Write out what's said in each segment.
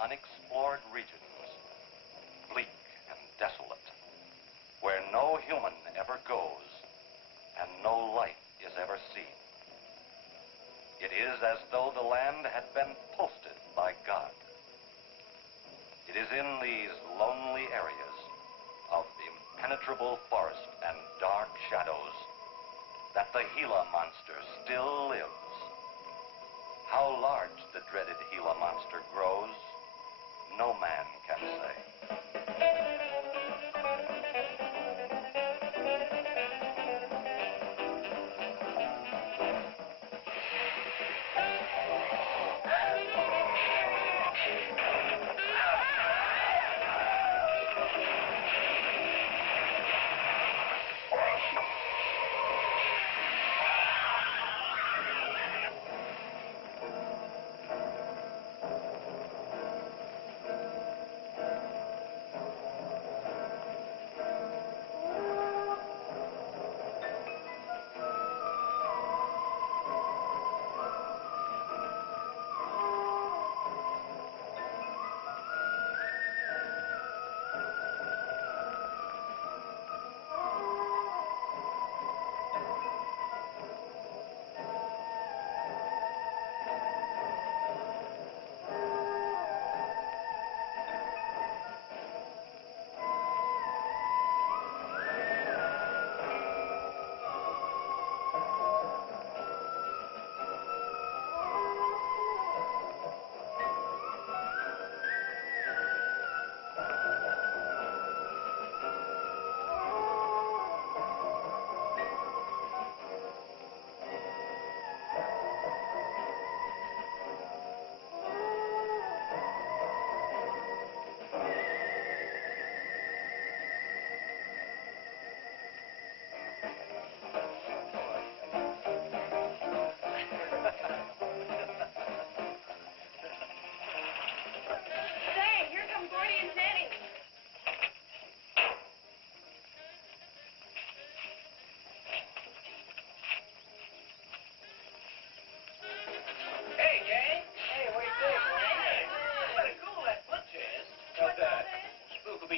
unexplored regions, bleak and desolate, where no human ever goes and no life is ever seen. It is as though the land had been posted by God. It is in these lonely areas of impenetrable forest and dark shadows that the Gila monster still lives. How large the dreaded Gila monster grows, no man can say.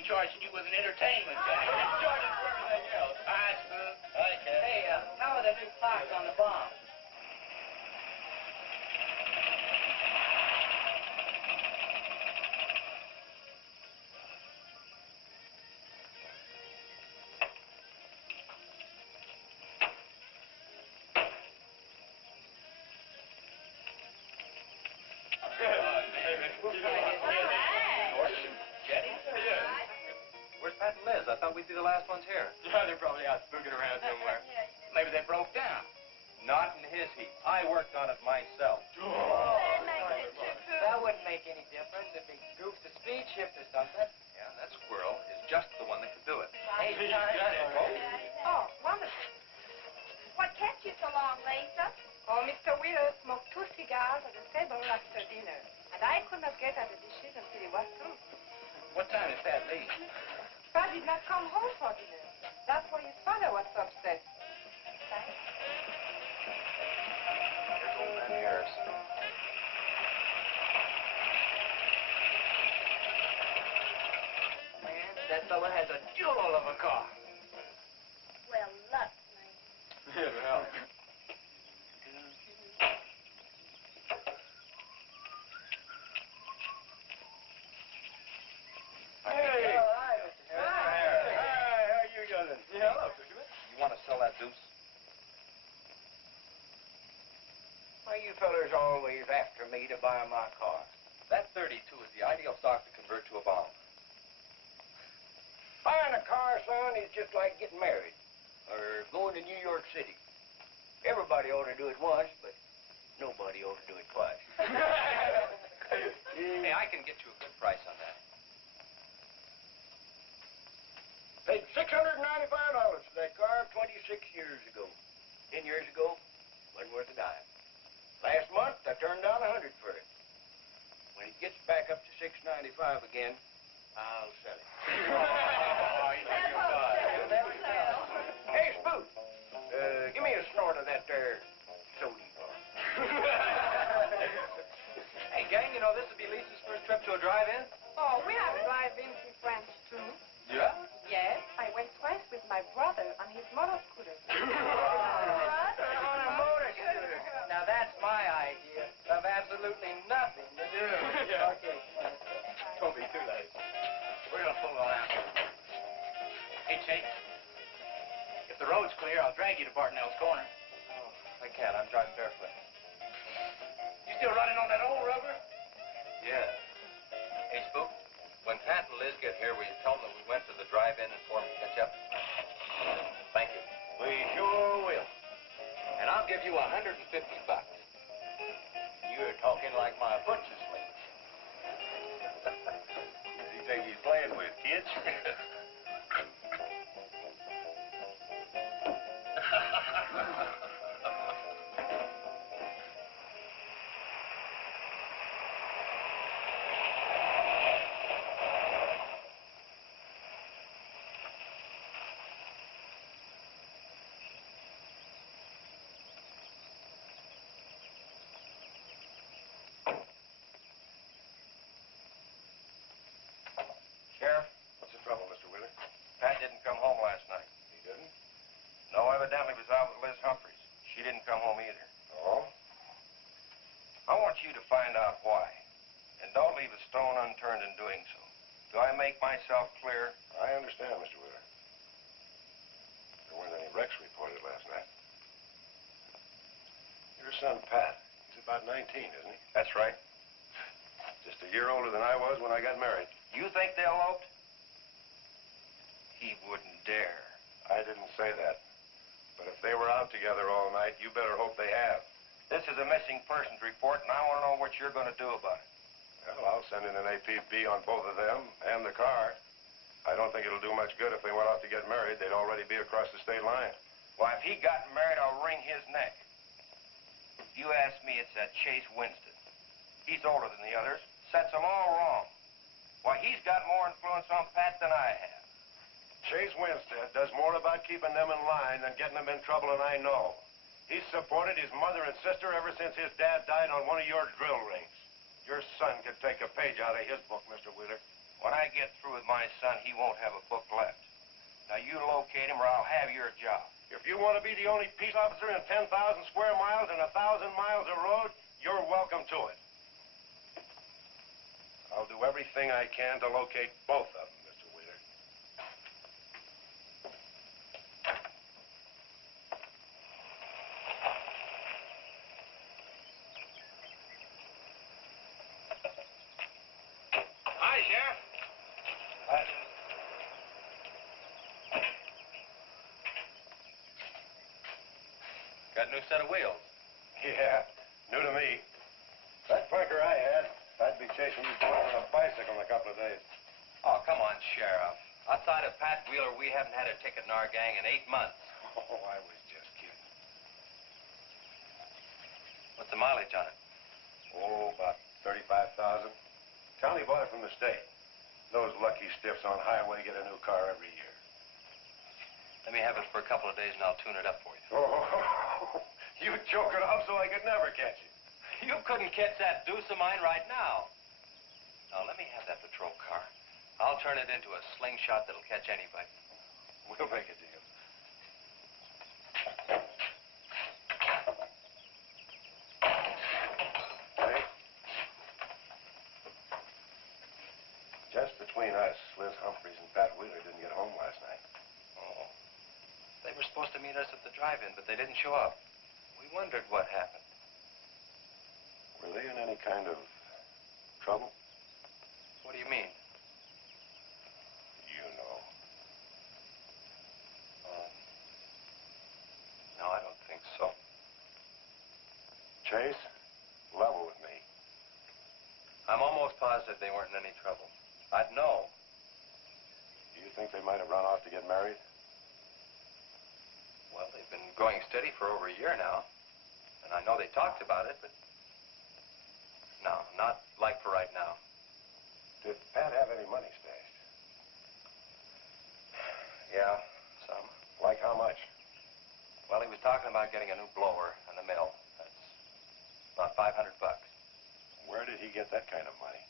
Charging you with an entertainment gang. Charging for everything else. Hi, Spook. Hi, Ken. Hey, how are the new clocks on the bomb? Where's Pat and Liz? I thought we'd be the last ones here. Yeah, they're probably out spooking around somewhere. Maybe they broke down. Not in his heat. I worked on it myself. That wouldn't make any difference if he goofed the speed shift or something. Yeah, that squirrel is just the one that could do it. Hey, Oh, wonderful. What kept you so long, Lisa? Oh, Mr. Wheeler smoked 2 cigars at the table after dinner, and I could not get at the dishes until he was through. What time did Pat leave? Pat did not come home for dinner. That's why his father was so upset. Here's old man Harris. Man, that fella has a jewel of a car. Well, luck, man. Yeah, well. Hey! Oh, hi, Mr. Harris. Hi, how you doing? Yeah, hello, fisherman. You want to sell that deuce? Why you fellers always after me to buy my car? That 32 is the ideal stock to convert to a bomb. Buying a car, son, is just like getting married or going to New York City. Everybody ought to do it once, but nobody ought to do it twice. Hey, I can get you a good price on that. Paid $695 for that car 26 years ago. 10 years ago, wasn't worth a dime. Last month, I turned down $100 for it. When it gets back up to $695 again, I'll sell it. Oh, you think you'll buy? You'll never tell. Hey, Spook, give me a snort of that there sodium. Hey, gang, you know, this will be Lisa's first trip to to a drive-in? Oh, we have drive-ins in France, too. Yeah? Yes, I went twice with my brother on his motor scooter. Brother on a motor scooter. Now, that's my idea of absolutely nothing to do. Yeah. Okay. Don't be too late. We're gonna pull on out. Hey, Chase. If the road's clear, I'll drag you to Bartonell's corner. Oh, I can't. I'm driving barefoot. You still running on that old rubber? Yeah. Hey, Spook, when Pat and Liz get here, will you tell them that we went to the drive-in and formed a catch-up? Thank you. We sure will. And I'll give you $150. You're talking like my butcher slave. Who do you think he's playing with, kids? Sheriff? What's the trouble, Mr. Wheeler? Pat didn't come home last night. He didn't? No, evidently was out with Liz Humphreys. She didn't come home either. Oh? I want you to find out why. And don't leave a stone unturned in doing so. Do I make myself clear? I understand, Mr. Wheeler. There weren't any wrecks reported last night. Your son, Pat, he's about 19, isn't he? That's right. Just a year older than I was when I got married. You think they eloped? He wouldn't dare. I didn't say that. But if they were out together all night, you better hope they have. This is a missing persons report, and I want to know what you're going to do about it. Well, I'll send in an APB on both of them and the car. I don't think it'll do much good if they went out to get married. They'd already be across the state line. Why, if he got married, I'll wring his neck. You ask me, it's that Chase Winston. He's older than the others. Sets them all wrong. Why, he's got more influence on Pat than I have. Chase Winstead does more about keeping them in line than getting them in trouble, and I know. He's supported his mother and sister ever since his dad died on one of your drill rings. Your son could take a page out of his book, Mr. Wheeler. When I get through with my son, he won't have a book left. Now, you locate him or I'll have your job. If you want to be the only peace officer in 10,000 square miles and 1,000 miles of road, you're welcome to it. I'll do everything I can to locate both of them, Mr. Wheeler. Hi, Sheriff. Got a new set of wheels. Yeah, new to me. That bunker I had, I'd be chasing you boys on a bicycle in a couple of days. Oh, come on, Sheriff. Outside of Pat Wheeler, we haven't had a ticket in our gang in 8 months. Oh, I was just kidding. What's the mileage on it? Oh, about 35,000. County bought it from the state. Those lucky stiffs on highway get a new car every year. Let me have it for a couple of days and I'll tune it up for you. Oh, you choke it off so I could never catch it. You couldn't catch that deuce of mine right now. Now, let me have that patrol car. I'll turn it into a slingshot that'll catch anybody. We'll make a deal. Hey? Just between us, Liz Humphreys and Pat Wheeler didn't get home last night. Oh. They were supposed to meet us at the drive-in, but they didn't show up. We wondered what happened. Were they in any kind of trouble? What do you mean? You know. No, I don't think so. Chase, level with me. I'm almost positive they weren't in any trouble. I'd know. Do you think they might have run off to get married? Well, they've been going steady for over a year now. And I know they talked about it, but... No, not like for right now. Did Pat have any money stashed? Yeah, some. Like how much? Well, he was talking about getting a new blower in the mill. That's about $500. Where did he get that kind of money?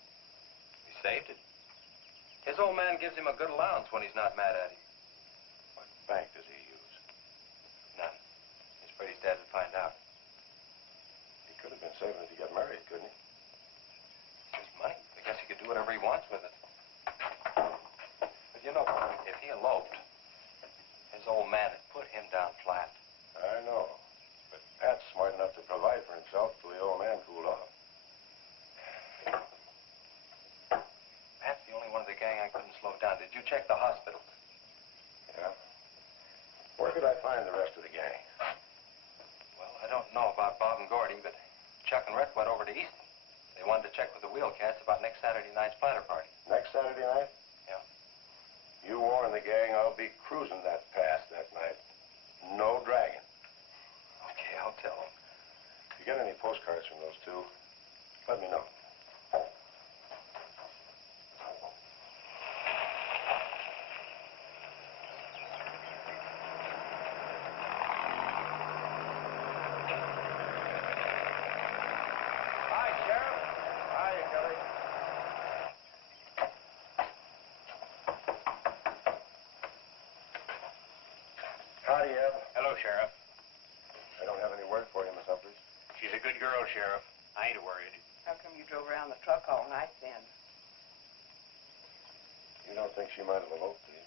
Saved it. His old man gives him a good allowance when he's not mad at him. What bank does he use? None. He's afraid his dad would find out. He could have been saving it to get married, couldn't he? It's his money. I guess he could do whatever he wants with it. But you know, if he eloped, his old man had put him down flat. I know. But Pat's smart enough to provide for himself till the old man cooled off. Pat's the only one of the gang I couldn't slow down. Did you check the hospitals? Yeah? Where could I find the rest of the gang? Well, I don't know about Bob and Gordy, but Chuck and Rhett went over to Easton. They wanted to check with the Wheelcats about next Saturday night's splatter party. Next Saturday night? Yeah. You warn the gang I'll be cruising that pass that night. No dragging. Okay, I'll tell them. If you get any postcards from those two, let me know. Hi, Sheriff. Hiya, Kelly. Howdy, Eb. Hello, Sheriff. I don't have any word for you, Miss Humphries. She's a good girl, Sheriff. I ain't worried. How come you drove around the truck all night then? You don't think she might have eloped, do you?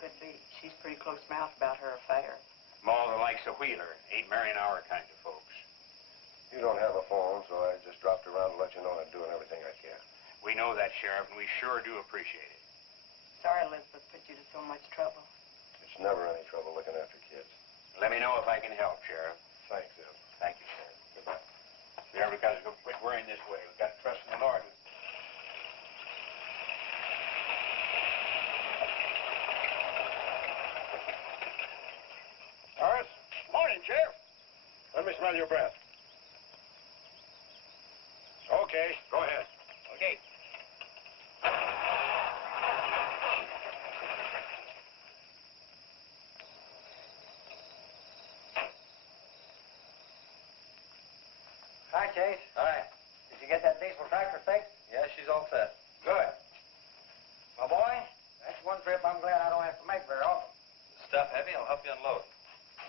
Could be. She's pretty close-mouthed about her affair. Ma the likes of Wheeler. Ain't marrying our kind of folks. You don't have a phone, so I just dropped around to let you know I'm doing everything I can. We know that, Sheriff, and we sure do appreciate it. Sorry Elizabeth put you to so much trouble. It's never any trouble looking after kids. Let me know if I can help, Sheriff. Thanks, Eb. Thank you, Sheriff. Goodbye. We never got to quit worrying this way. We've got to trust in the Lord. Horace, Morning, Sheriff. let me smell your breath. Okay, go ahead. Okay. Hi, Chase. Hi. Did you get that diesel tractor fixed? Yeah, she's all set. Good. Well, boy, that's one trip I'm glad I don't have to make very often. The stuff heavy? I'll help you unload.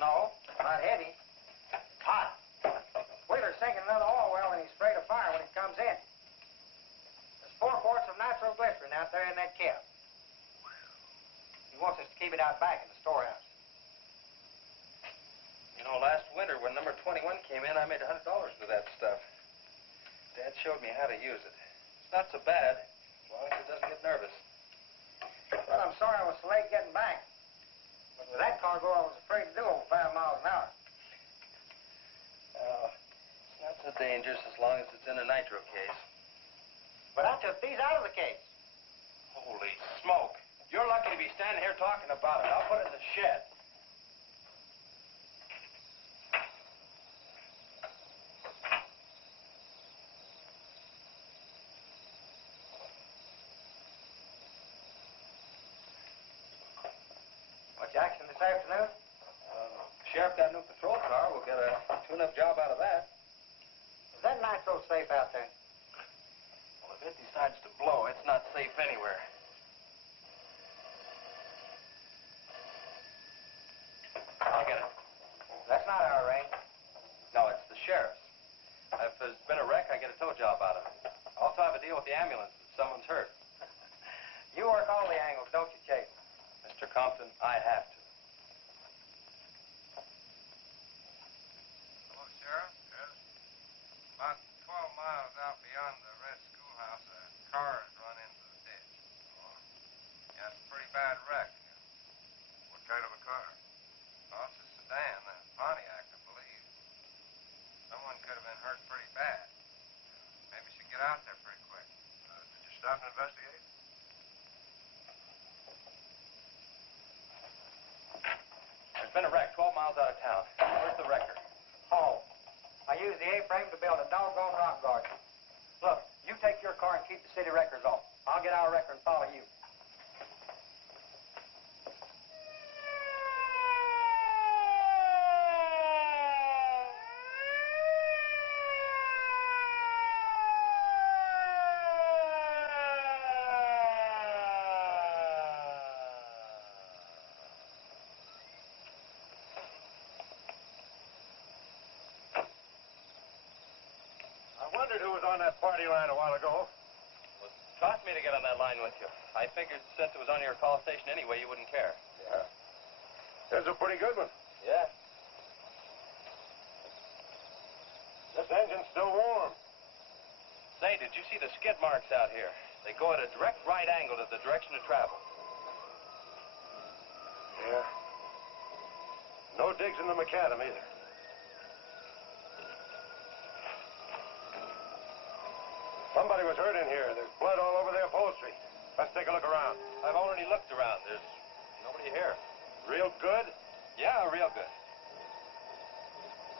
No, not heavy. It's hot. Wheeler's sinking another oil well and he sprayed a fire when it comes in. There's 4 quarts of nitroglycerin out there in that kit. He wants us to keep it out back in the storehouse. You know, last winter when number 21 came in, I made $100 with that stuff. Dad showed me how to use it. It's not so bad, as long as it doesn't get nervous. Well, I'm sorry I was so late getting back. But with that cargo, I was afraid to do over 5 miles an hour. It's not so dangerous as long as it's in a nitro case. But I took these out of the case. Holy smoke. You're lucky to be standing here talking about it. I'll put it in the shed. Much action this afternoon? Sheriff got a new patrol car. We'll get a tune-up job out of that. Is that nitro safe out there? Well, if it decides to blow, it's not safe anywhere. I'll get it. That's not our range. No, it's the sheriff's. If there's been a wreck, I get a tow job out of it. I also have a deal with the ambulance if someone's hurt. You work all the angles, don't you, Chase? Mr. Compton, I have to. Hello, Sheriff? Yes? About 12 miles out beyond the red schoolhouse, a car has run into the ditch. Oh? Yeah, it's a pretty bad wreck. What kind of a car? Oh, it's a sedan, a Pontiac, I believe. Someone could have been hurt pretty bad. Maybe we should get out there pretty quick. Did you stop and investigate? There's been a wreck 12 miles out of town. Where's the wrecker? Oh. I used the A-frame to build a doggone rock garden. Look, you take your car and keep the city wreckers off. I'll get our wrecker and follow you. wondered who was on that party line a while ago. Well, it cost me to get on that line with you. I figured since it was on your call station anyway, you wouldn't care. Yeah. That's a pretty good one. Yeah. This engine's still warm. Say, did you see the skid marks out here? They go at a direct right angle to the direction of travel. Yeah. No digs in the macadam either. Somebody was hurt in here. There's blood all over the upholstery. Let's take a look around. I've already looked around. There's nobody here. Real good? Yeah, real good.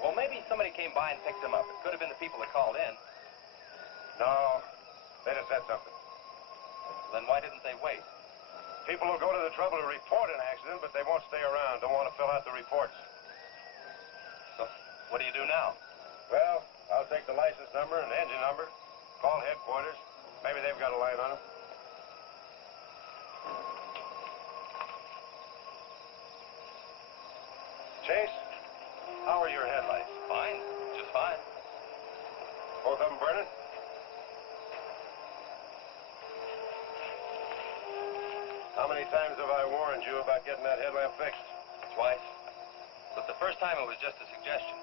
Well, maybe somebody came by and picked them up. It could have been the people that called in. No. They'd have said something. Then why didn't they wait? People will go to the trouble to report an accident, but they won't stay around. Don't want to fill out the reports. So, what do you do now? Well, I'll take the license number and engine number, call headquarters. Maybe they've got a line on them. Chase, how are your headlights? Fine. Just fine. Both of them burning? How many times have I warned you about getting that headlamp fixed? Twice. But the first time it was just a suggestion.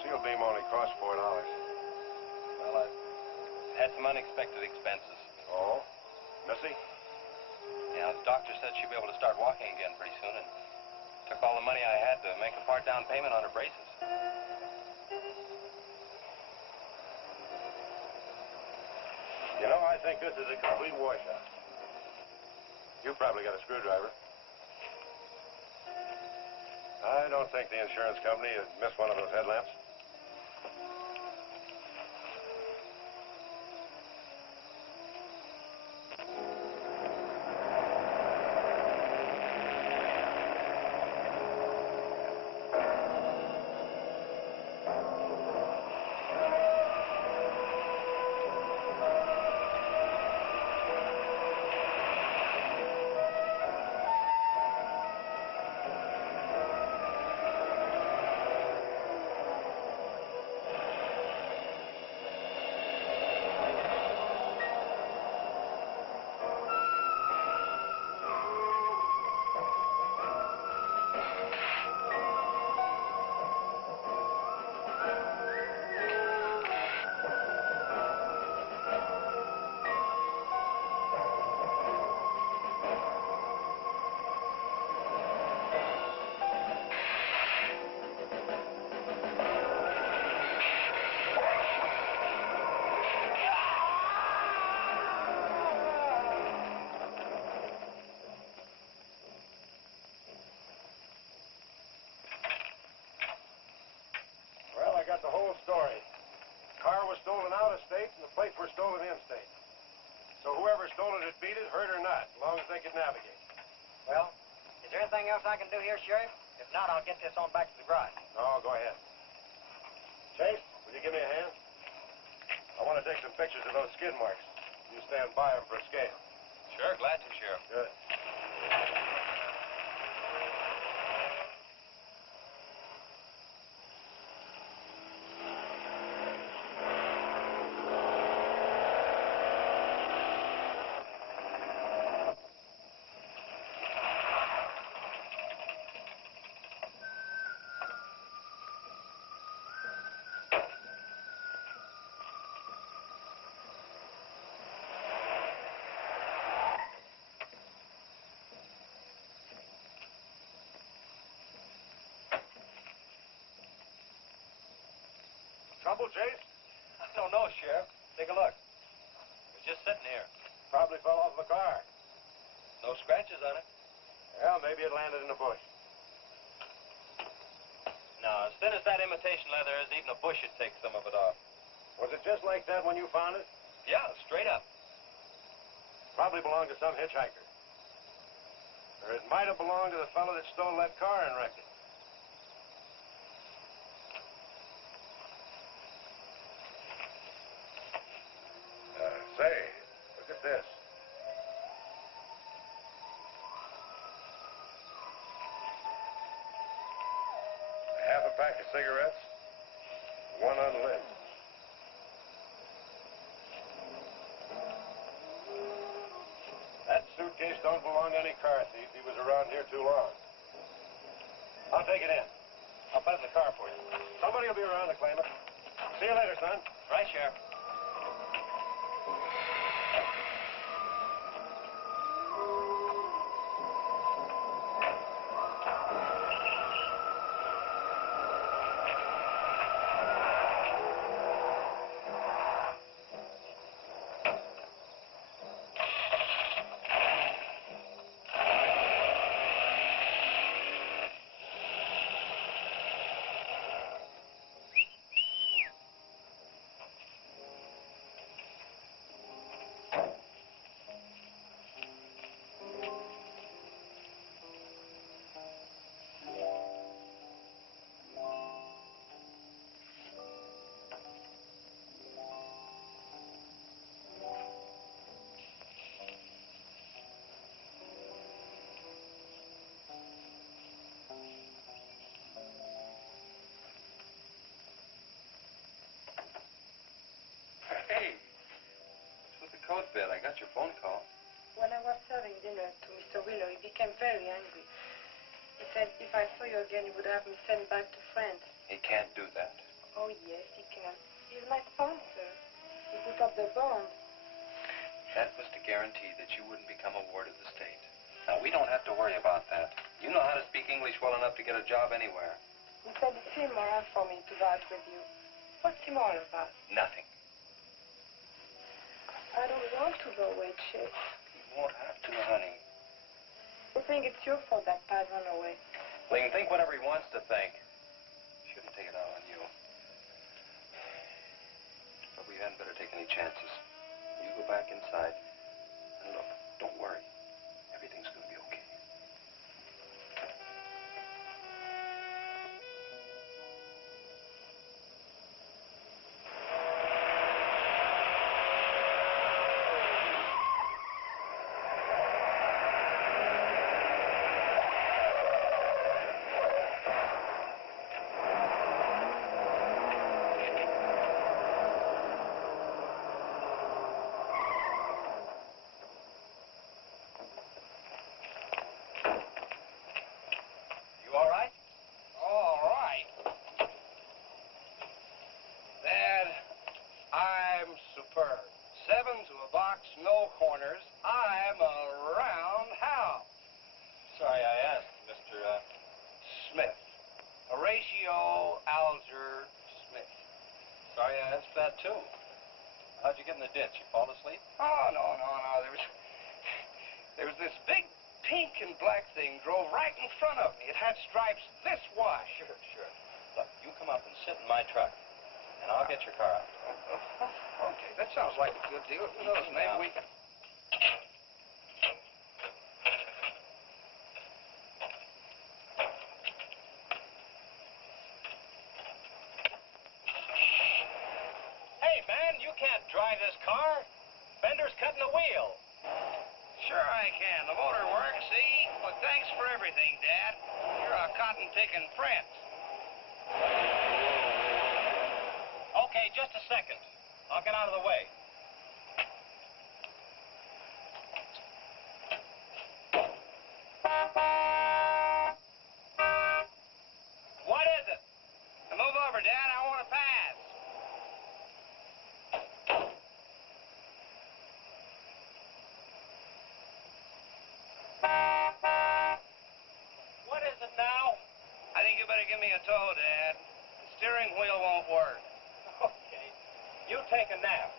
Seal beam only cost $4. Well, I've had some unexpected expenses. Oh? Missy? Yeah, the doctor said she'd be able to start walking again pretty soon, and took all the money I had to make a part down payment on her braces. You know, I think this is a complete washout. You probably got a screwdriver. I don't think the insurance company would miss one of those headlamps. Well, I got the whole story. The car was stolen out of state, and the plates were stolen in state. So whoever stole it had beat it, hurt or not, as long as they could navigate. Well, is there anything else I can do here, Sheriff? If not, I'll get this on back to the garage. No, go ahead. Chase, will you give me a hand? I want to take some pictures of those skid marks. You stand by them for a scale. Sure, glad to, Sheriff. Good. Trouble, Chase? I don't know, Sheriff. Take a look. It's just sitting here. Probably fell off the car. No scratches on it. Well, maybe it landed in a bush. No, as thin as that imitation leather is, even a bush would take some of it off. Was it just like that when you found it? Yeah, straight up. Probably belonged to some hitchhiker. Or it might have belonged to the fellow that stole that car and wrecked it. Say, look at this. Half a pack of cigarettes, one unlit. found any car thief. He was around here too long. I'll take it in. I'll put it in the car for you. Somebody will be around to claim it. See you later, son. Right, Sheriff. Hey, what's with the coat bed? I got your phone call. When I was serving dinner to Mr. Wheeler, he became very angry. He said if I saw you again, he would have me sent back to France. He can't do that. Oh, yes, he can. He's my sponsor. He put up the bond. That was to guarantee that you wouldn't become a ward of the state. Now, we don't have to worry about that. You know how to speak English well enough to get a job anywhere. He said it's immoral for me to go out with you. What's immoral about? Nothing. I don't want to go away, Chase. You won't have to, honey. I think it's your fault that Paz ran away. Well, he can think whatever he wants to think. Shouldn't take it out on you. But we hadn't better take any chances. You go back inside. And look, don't worry. Everything's going to be okay. You all right? All right. Dad, I'm superb. 7 to a box, no corners. I'm a roundhouse. Sorry I asked, Mr. Smith. Horatio Alger Smith. Sorry I asked that, too. How'd you get in the ditch? You fall asleep? Oh, no. There was this big pink and black thing drove right in front of me. It had stripes this wide. Sure. Look, you come up and sit in my truck, and I'll get your car out. Okay, that sounds like a good deal. Who knows, maybe we can... Hey, man, you can't drive this car. Fender's cutting the wheel. Sure I can. The motor works, see? But thanks for everything, Dad. You're a cotton-picking friend. Okay, just a second. I'll get out of the way. What is it? Now move over, Dad. I want to pass. What is it now? I think you better give me a tow, Dad. The steering wheel won't work. Okay. You take a nap.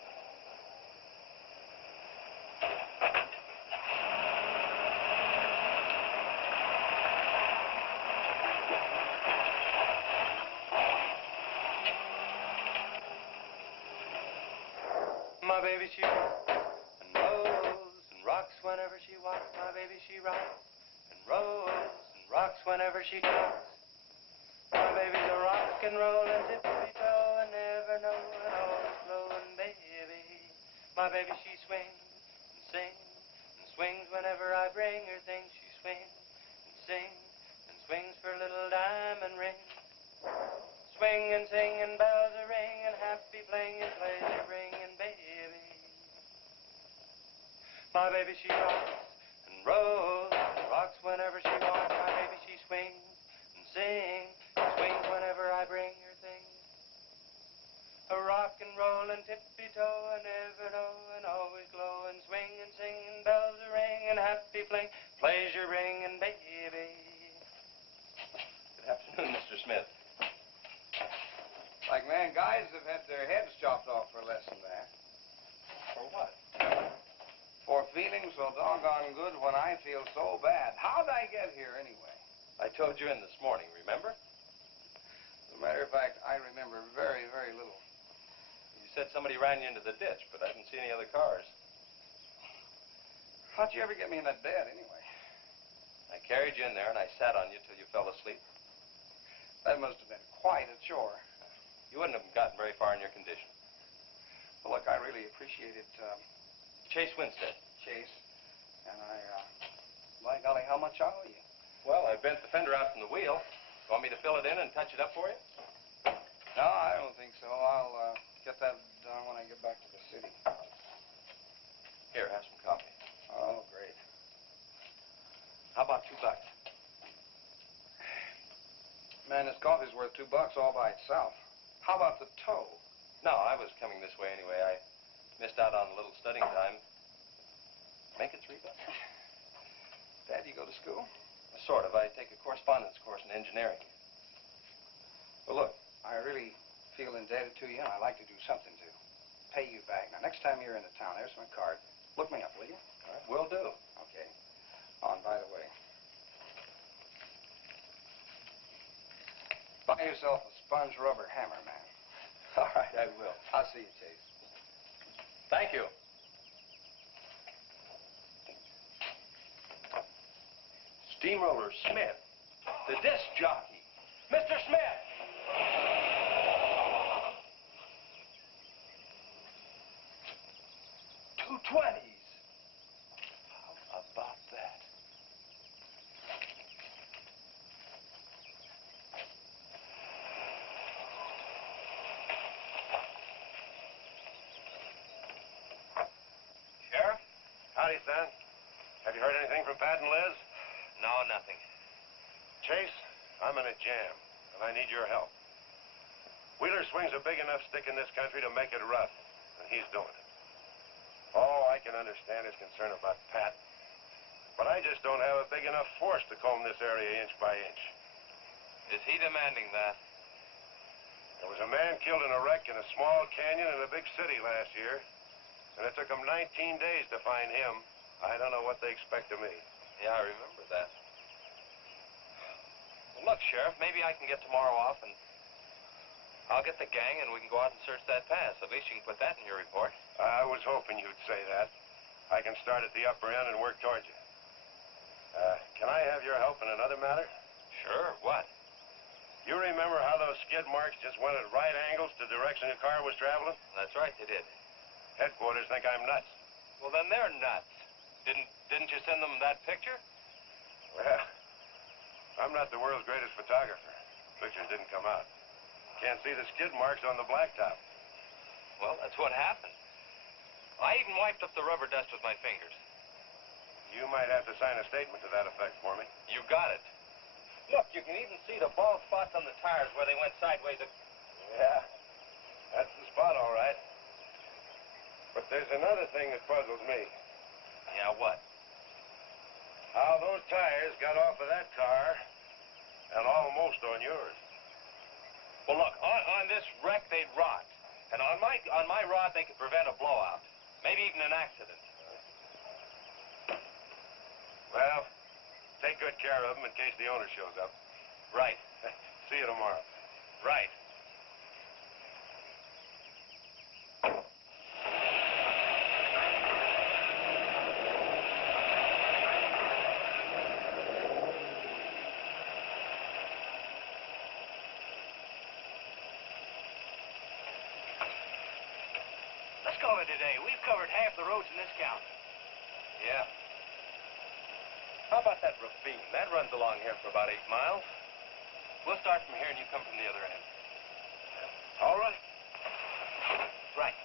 My baby, she rocks and rolls and rocks whenever she walks. My baby, she rocks and rolls and rocks whenever she talks. My baby's a rock and rollin', tippy-toe and never knowin', always flowin' baby. My baby, she swings and sings and swings whenever I bring her things. She swings and sings and swings for a little diamond ring. Swing and sing and bells a ring and happy playing and pleasure bringing baby. My baby, she rocks and rolls whenever she walks. My baby, she swings and sings. Swings whenever I bring her things. A rock and roll and tippy-toe and ever know and always glow and swing and sing and bells a ring and happy fling. Pleasure bringing baby. Good afternoon, Mr. Smith. Like man, guys have had their heads chopped off for less than that. For what? For feeling so doggone good when I feel so bad. How'd I get here anyway? I told you in this morning, remember? As a matter of fact, I remember very, very little. You said somebody ran you into the ditch, but I didn't see any other cars. How'd you ever get me in that bed anyway? I carried you in there and I sat on you till you fell asleep. That must have been quite a chore. You wouldn't have gotten very far in your condition. Well, look, I really appreciate it, Chase Winstead. Chase. And by golly, how much I owe you? Well, I bent the fender out from the wheel. Want me to fill it in and touch it up for you? No, I don't think so. I'll get that done when I get back to the city. Here, have some coffee. Oh, great. How about $2? Man, this coffee's worth $2 all by itself. How about the tow? No, I was coming this way anyway. I missed out on a little studying time. Make it $3. Dad, you go to school? Sort of. I take a correspondence course in engineering. Well, look, I really feel indebted to you, and I'd like to do something to pay you back. Now, next time you're in the town, there's my card. Look me up, will you? All right, will do. Okay. Oh, and by the way, buy yourself a sponge rubber hammer, man. All right, I will. I'll see you, Chase. Thank you. Steamroller Smith, the disc jockey. Mr. Smith! 220s. How about that? Sheriff? Howdy, son. Have you heard anything from Pat and Liz? No, nothing. Chase, I'm in a jam, and I need your help. Wheeler swings a big enough stick in this country to make it rough, and he's doing it. Oh, I can understand his concern about Pat, but I just don't have a big enough force to comb this area inch by inch. Is he demanding that? There was a man killed in a wreck in a small canyon in a big city last year, and it took them 19 days to find him. I don't know what they expect of me. Yeah, I remember that. Well, look, Sheriff, maybe I can get tomorrow off and I'll get the gang and we can go out and search that pass. At least you can put that in your report. I was hoping you'd say that. I can start at the upper end and work towards you. Can I have your help in another matter? Sure, what? You remember how those skid marks just went at right angles to the direction the car was traveling? That's right, they did. Headquarters think I'm nuts. Well, then they're nuts. Didn't you send them that picture? Well, I'm not the world's greatest photographer. Pictures didn't come out. Can't see the skid marks on the blacktop. Well, that's what happened. I even wiped up the rubber dust with my fingers. You might have to sign a statement to that effect for me. You got it. Look, you can even see the bald spots on the tires where they went sideways. Yeah, that's the spot, all right. But there's another thing that puzzles me. Yeah, what? How those tires got off of that car and almost on yours. Well, look, on this wreck, they'd rot. And on my rod, they could prevent a blowout. Maybe even an accident. Well, take good care of them in case the owner shows up. Right. See you tomorrow. Right. Let's call it a day. We've covered half the roads in this county. Yeah. How about that ravine? That runs along here for about 8 miles. We'll start from here and you come from the other end. All right. Right.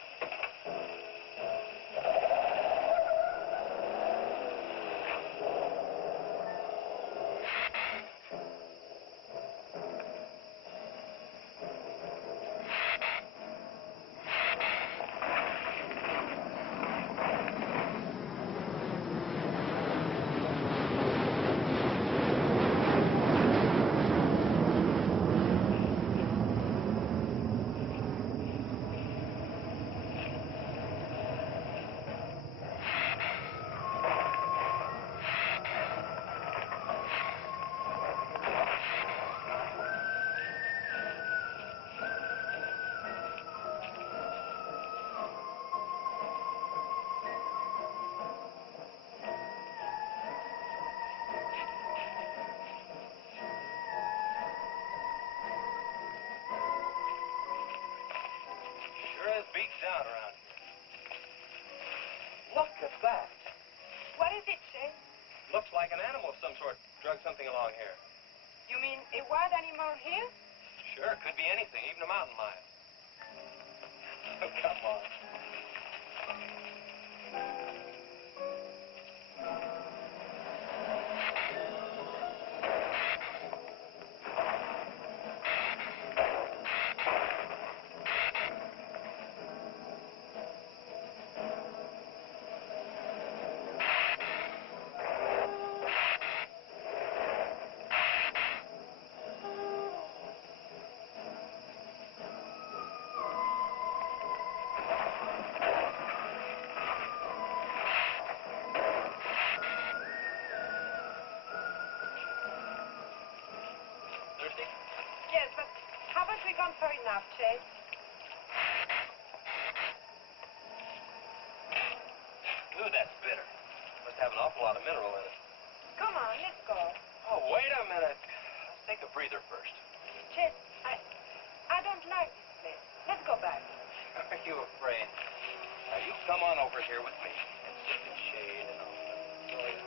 beats down around here. Look at that. What is it, Chase? Looks like an animal of some sort drug something along here. You mean a wild animal here? Sure, could be anything, even a mountain lion. Oh, come on. Thirsty? Yes, but how about we gone far enough, Chase? Ooh, that's bitter. Must have an awful lot of mineral in it. Come on, let's go. Oh, wait a minute. Let's take a breather first. Chase, I don't like this place. Let's go back. Are you afraid? Now, you come on over here with me and sit in the shade and I'll show you.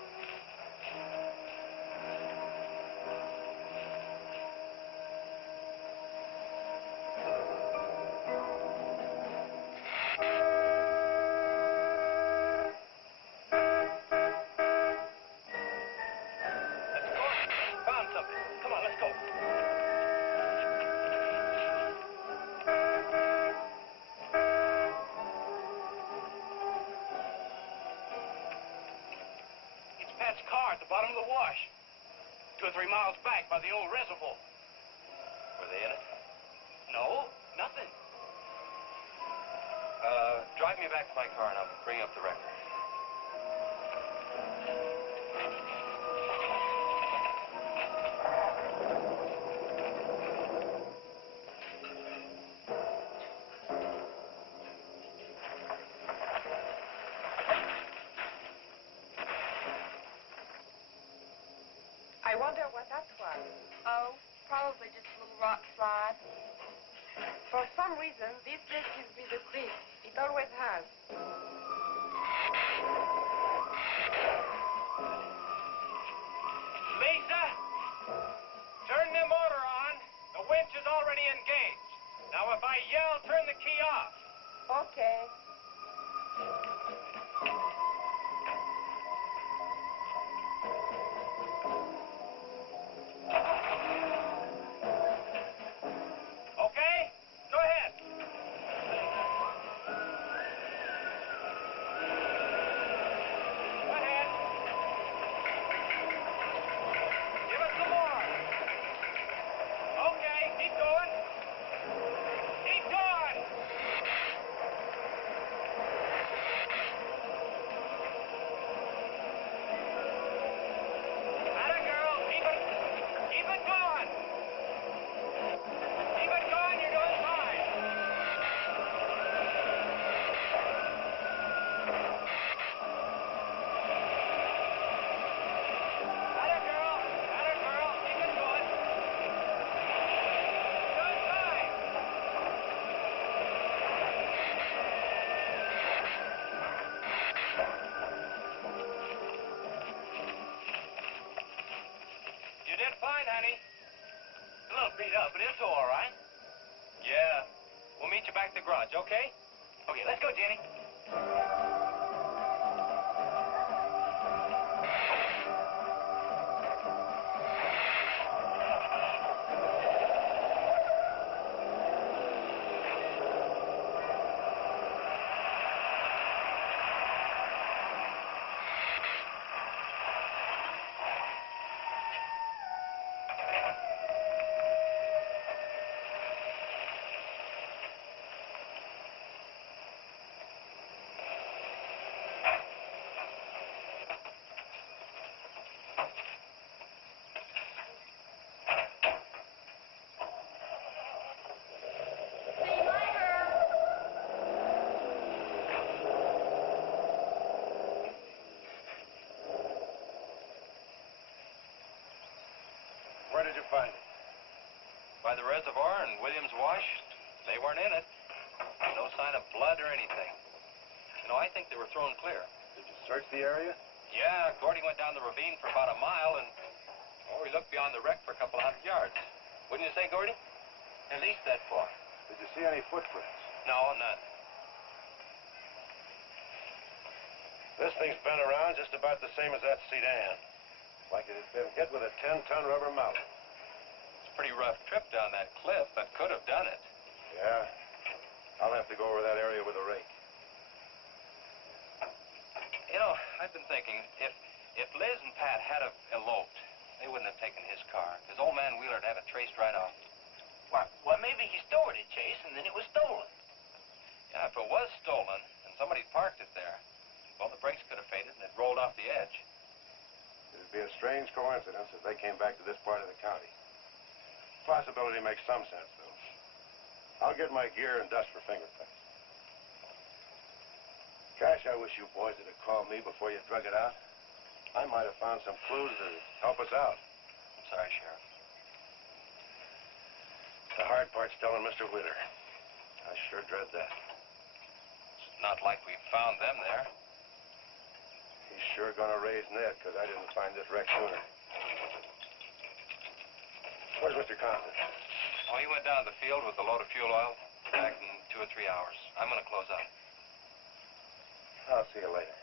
Let's go. Found something. Come on, let's go. It's Pat's car at the bottom of the wash. 2 or 3 miles back by the old reservoir. Were they in it? No, nothing. Drive me back to my car and I'll bring up the record. I wonder what that was. Oh, probably just a little rock slide. For some reason, this place gives me the creep. It always has. Lisa, turn the motor on. The winch is already engaged. Now, if I yell, turn the key off. Okay. Okay? Go ahead. Go ahead. Give us some more. Okay, keep going. Keep going. Atta girl, keep it going. Keep it going, you're doing fine. Atta girl, keep it going. Doing fine. You did fine, honey. A little beat up, but it's all right. Yeah. We'll meet you back at the garage, okay? Okay, let's go, Jenny. Where did you find it? By the reservoir and Williams Wash. They weren't in it. No sign of blood or anything. You know, I think they were thrown clear. Did you search the area? Yeah, Gordy went down the ravine for about a mile, and we looked beyond the wreck for a couple of 100 yards. Wouldn't you say, Gordy? At least that far. Did you see any footprints? No, none. This thing's been around just about the same as that sedan. Like it had been hit with a 10-ton rubber mallet. It's a pretty rough trip down that cliff, but could have done it. Yeah. I'll have to go over that area with a rake. You know, I've been thinking, if Liz and Pat had have eloped, they wouldn't have taken his car, because old man Wheeler'd have it traced right off. Well, maybe he stole it, Chase, and then it was stolen. Yeah, if it was stolen, and somebody parked it there, well, the brakes could have faded and it rolled off the edge. It'd be a strange coincidence if they came back to this part of the county. Possibility makes some sense, though. I'll get my gear and dust for fingerprints. Gosh, I wish you boys would have called me before you drug it out. I might have found some clues to help us out. I'm sorry, Sheriff. The hard part's telling Mr. Wheeler. I sure dread that. It's not like we found them there. He's sure gonna raise Ned, because I didn't find this wreck sooner. Where's Mr. Compton? Oh, he went down to the field with a load of fuel oil. Back in 2 or 3 hours. I'm going to close up. I'll see you later.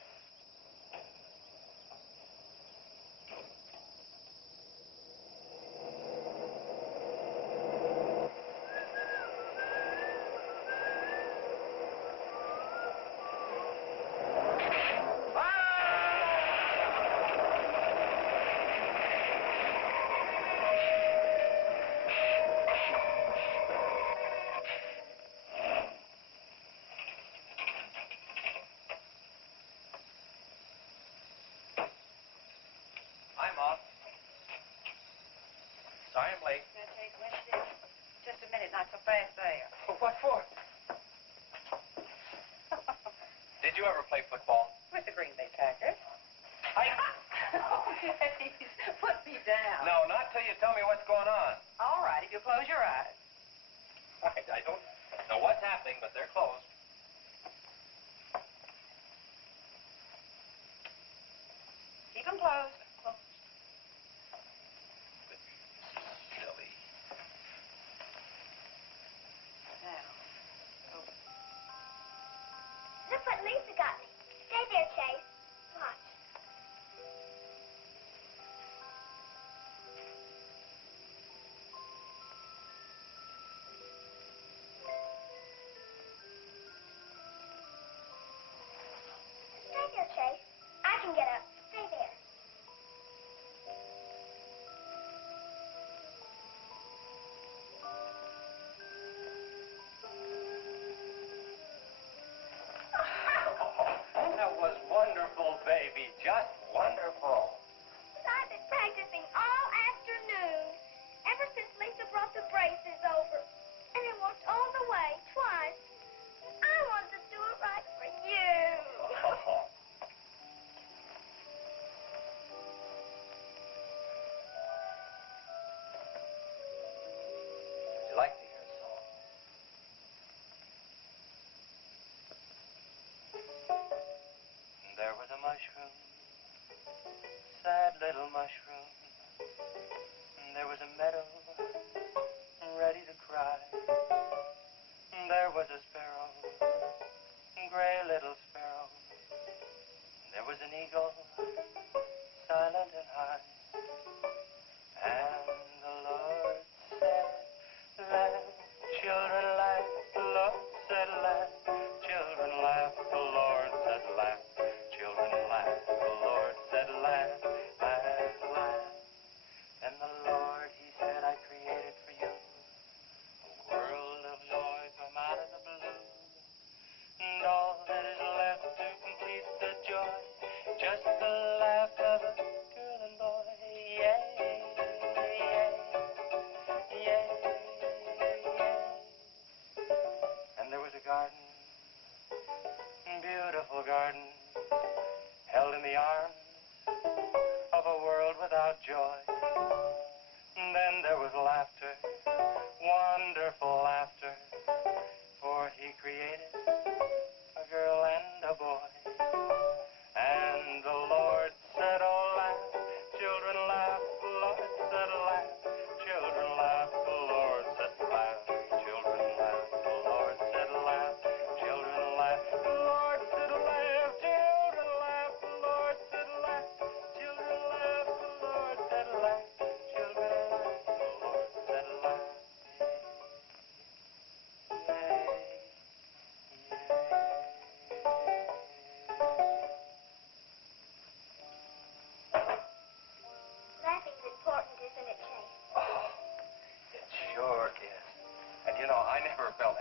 I'm on. Sorry I'm late. Just a minute, not so fast there. What for? Did you ever play football? With the Green Bay Packers. I... Oh, please, put me down. No, not till you tell me what's going on. All right, if you close your eyes. I don't know what's happening, but they're closed. Keep them closed. Silly. Now, open. Look what Lisa got me. Stay there, Chase. Watch. Stay there, Chase. I can get up. Stay there. That was wonderful, baby. Just wonderful. I've been practicing all afternoon. Ever since Lisa brought the braces over. And it worked all the way, twice. I wanted to do it right for you. Would you like to hear a song? There was a mushroom, sad little mushroom. There was a meadow, ready to cry. There was a sparrow, gray little sparrow. There was an eagle, silent and high. And the Lord said, laugh, children laugh. The Lord said, laugh, children laugh. The Lord said, laugh, children laugh. The Lord said, laugh, laugh, laugh.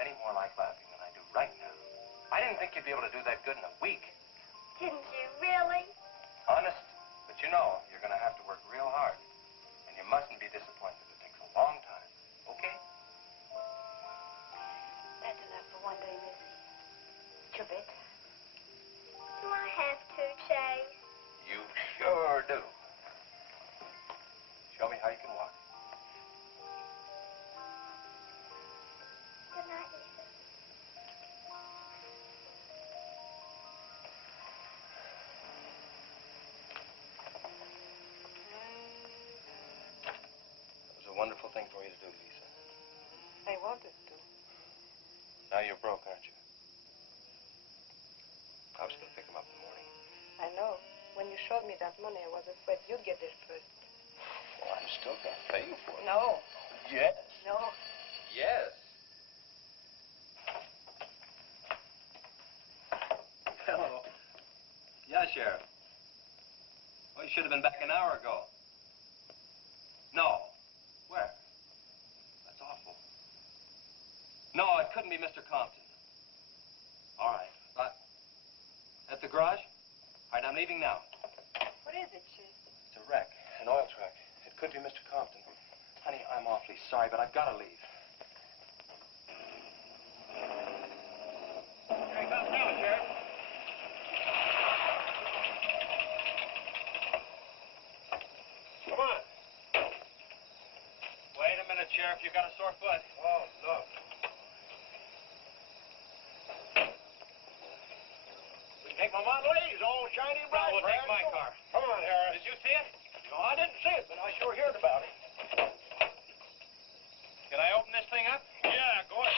any more like laughing than I do right now. I didn't think you'd be able to do that good in a week. Didn't you really? Honest. But you know, you're going to have to work real hard. And you mustn't be disappointed. It takes a long time. Okay? That's enough for one day, Missy. You bet. Do I have to, Chase? You sure do. Show me how you can walk. Good night, Lisa. It was a wonderful thing for you to do, Lisa. I wanted to. Now you're broke, aren't you? I was going to pick him up in the morning. I know. When you showed me that money, I was afraid you'd get there first. Well, I'm still going to pay you for it. No. Yes. No. Yes. Hello. Yeah, Sheriff. Well, you should have been back an hour ago. No. Where? That's awful. No, it couldn't be Mr. Compton. All right. At the garage? All right, I'm leaving now. What is it, Chase? It's a wreck, an oil truck. It could be Mr. Compton. Honey, I'm awfully sorry, but I've got to leave. Here he comes now, Sheriff. Come on. Wait a minute, Sheriff. You got a sore foot. Oh, no. Take my Model A. It's all shiny bright. No, we'll take my car. Come on, Harris. Did you see it? No, I didn't see it, but I sure heard about it. Can I open this thing up? Yeah, go ahead.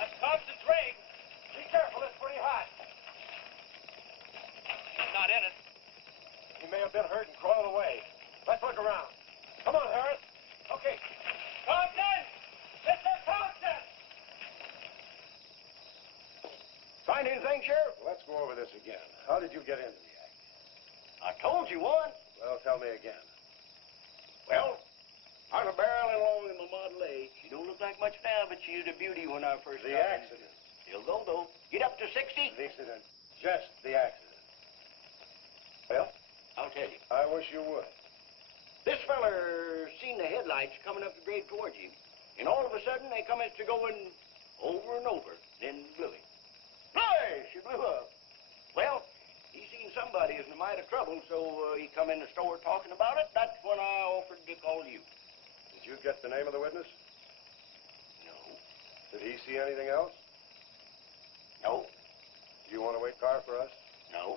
That's Compton's rig. Be careful, it's pretty hot. He's not in it. He may have been hurt and crawled away. Let's look around. Come on, Harris. Okay. Compton! Mr. Compton! Find anything, Sheriff? Let's go over this again. How did you get into the act? I told you once. Well, tell me again. Well, I was barreling along in my Model A. She don't look like much now, but she was a beauty when I first The started. accident. You'll go, though. Get up to 60. The accident. Just the accident. Well, I'll tell you. I wish you would. This feller seen the headlights coming up the grade towards him, and all of a sudden they come to going over and over, then blew him. Hey, she blew up. Well, he seen somebody was in a mite of trouble, so he come in the store talking about it. That's when I offered to call you. Did you get the name of the witness? No. Did he see anything else? No. Do you want to wait car for us? No.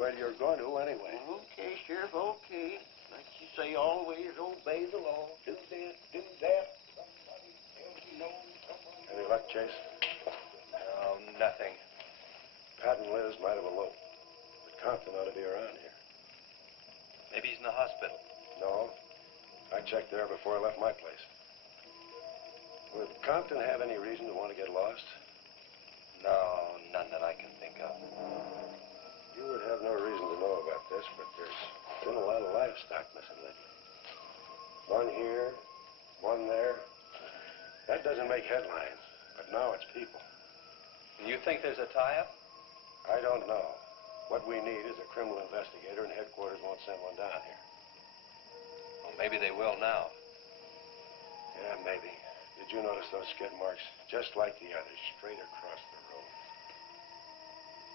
Well, you're going to anyway. Okay, Sheriff, okay. Like you say, always obey the law. Do this, do that. Somebody tells you no, somebody... Any luck, Chase? No, nothing. Pat and Liz might have eloped, but Compton ought to be around here. Maybe he's in the hospital. No. I checked there before I left my place. Would Compton have any reason to want to get lost? No, none that I can think of. You would have no reason to know about this, but there's been a lot of livestock missing lately. One here, one there. That doesn't make headlines, but now it's people. You think there's a tie-up? I don't know. What we need is a criminal investigator, and headquarters won't send one down here. Well, maybe they will now. Yeah, maybe. Did you notice those skid marks? Just like the others, straight across the road.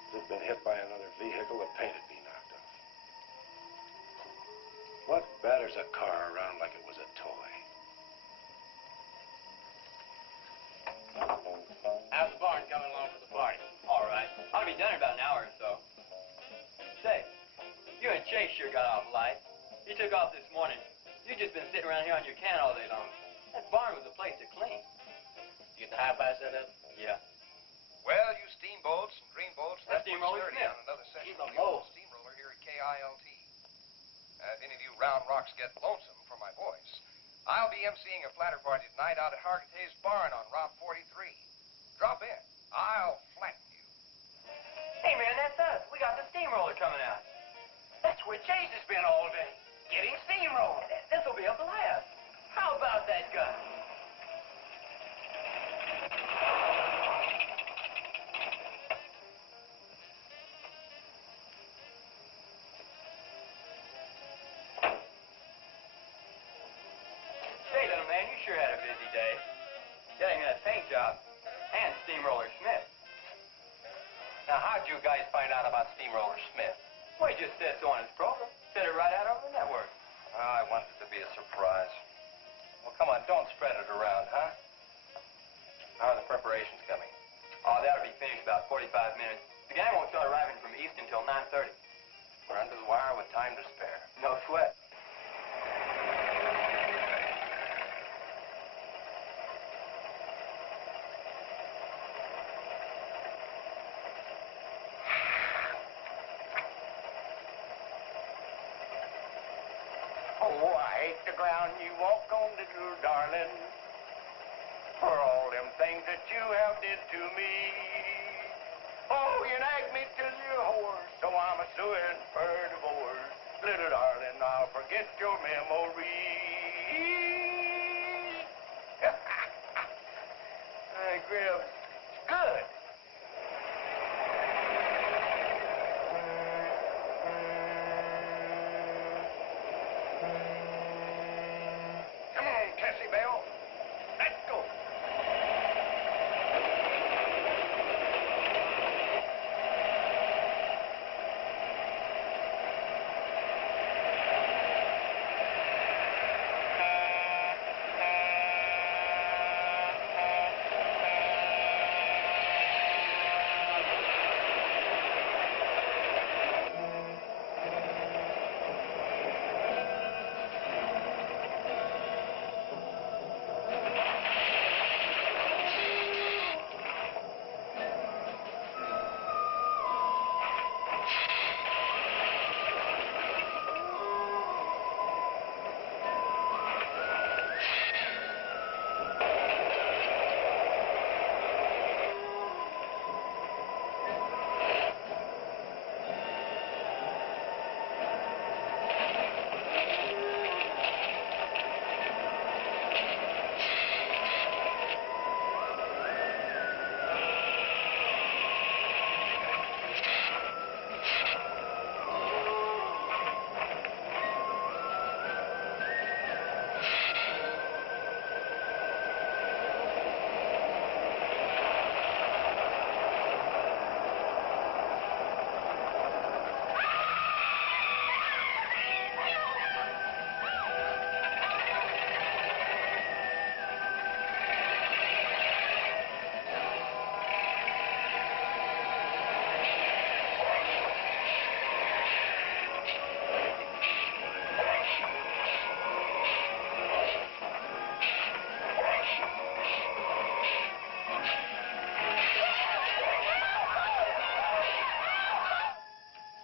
If it'd been hit by another vehicle, the paint would be knocked off. What batters a car around like it was a toy? How's the barn coming along for the party? All right. Ought to be done in about an hour or so. Chase sure got off light. He took off this morning. You just been sitting around here on your can all day long. That barn was a place to clean. You get the high five set up? Yeah. Well, you steamboats and dreamboats, That let's get steamroller sturdy Smith. on another session He's of a the old mo. steamroller here at KILT. If any of you round rocks get lonesome for my voice, I'll be emceeing a flatter party tonight out at Hargitay's barn on Route 43. Drop in. I'll flatten you. Hey, man, that's us. We got the steamroller coming out. That's where Chase has been all day, getting steamrolled. This'll be a blast. How about that gun? Say, little man, you sure had a busy day. Getting that paint job and Steamroller Smith. Now, how'd you guys find out about Steamroller Smith? Well, he just said so on his program. Said it right out over the network. I wanted it to be a surprise. Well, come on, don't spread it around, huh? How are the preparations coming? Oh, that'll be finished about 45 minutes. The gang won't start arriving from east until 9:30. We're under the wire with time to spare. No sweat. Oh, I hate the ground you walk on, little darling, for all them things that you have did to me. Oh, you nagged me till you're hoarse, so I'm a suing for divorce. Little darling, I'll forget your memory. Hey, Grim, it's good. Come on, Cassie Bell. Let's go.